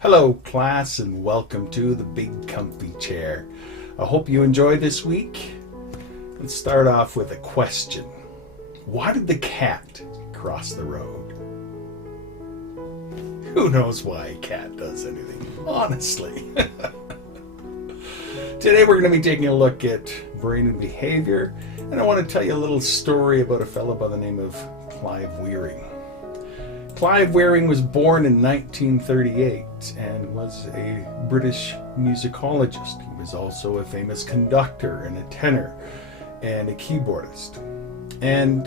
Hello class and welcome to the Big Comfy Chair. I hope you enjoyed this week. Let's start off with a question. Why did the cat cross the road? Who knows why a cat does anything, honestly. Today we're going to be taking a look at brain and behavior, and I want to tell you a little story about a fellow by the name of Clive Wearing. Clive Wearing was born in 1938 and was a British musicologist. He was also a famous conductor and a tenor and a keyboardist. And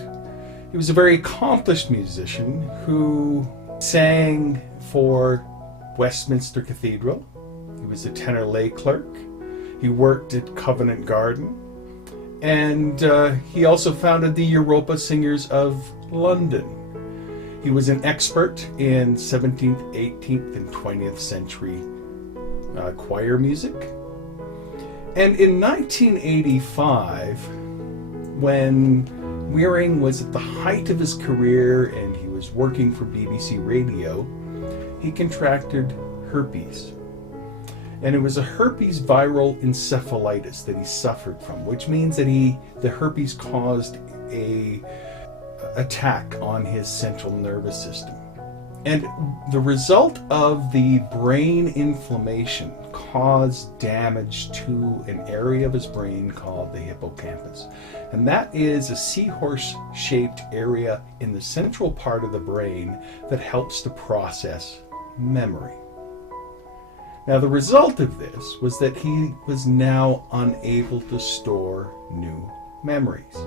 he was a very accomplished musician who sang for Westminster Cathedral. He was a tenor lay clerk. He worked at Covent Garden. And he also founded the Europa Singers of London. He was an expert in 17th, 18th, and 20th century choir music. And in 1985, when Wearing was at the height of his career and he was working for BBC Radio, he contracted herpes. And it was a herpes viral encephalitis that he suffered from, which means that the herpes caused a attack on his central nervous system. And the result of the brain inflammation caused damage to an area of his brain called the hippocampus. And that is a seahorse-shaped area in the central part of the brain that helps to process memory. Now, the result of this was that he was now unable to store new memories.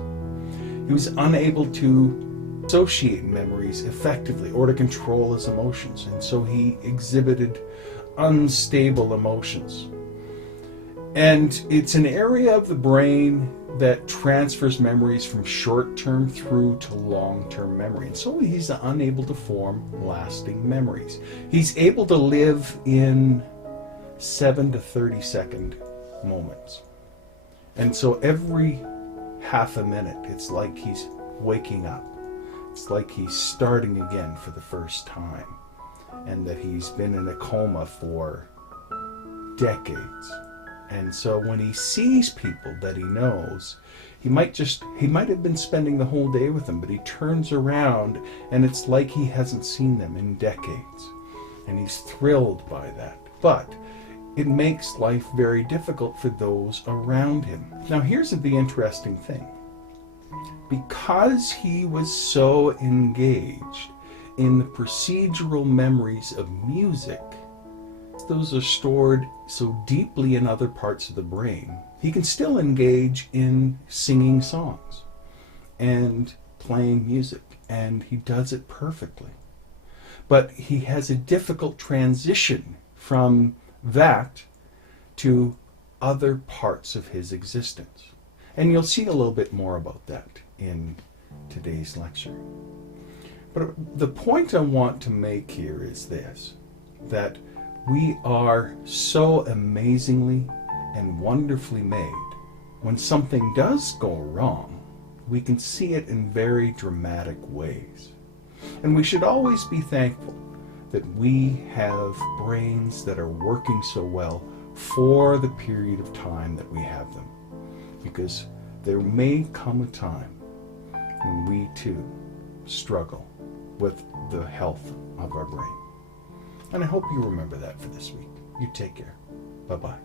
He was unable to associate memories effectively or to control his emotions, and so he exhibited unstable emotions. And it's an area of the brain that transfers memories from short-term through to long-term memory, and so he's unable to form lasting memories. He's able to live in 7 to 30-second moments, and so every half a minute, it's like he's waking up. It's like he's starting again for the first time, and that he's been in a coma for decades. And so when he sees people that he knows, he might have been spending the whole day with them, but he turns around and it's like he hasn't seen them in decades. And he's thrilled by that. But it makes life very difficult for those around him. Now, here's the interesting thing. Because he was so engaged in the procedural memories of music, those are stored so deeply in other parts of the brain, he can still engage in singing songs and playing music, and he does it perfectly. But he has a difficult transition from that to other parts of his existence. And you'll see a little bit more about that in today's lecture. But the point I want to make here is this, that we are so amazingly and wonderfully made. When something does go wrong, we can see it in very dramatic ways. And we should always be thankful that we have brains that are working so well for the period of time that we have them. Because there may come a time when we too struggle with the health of our brain. And I hope you remember that for this week. You take care. Bye-bye.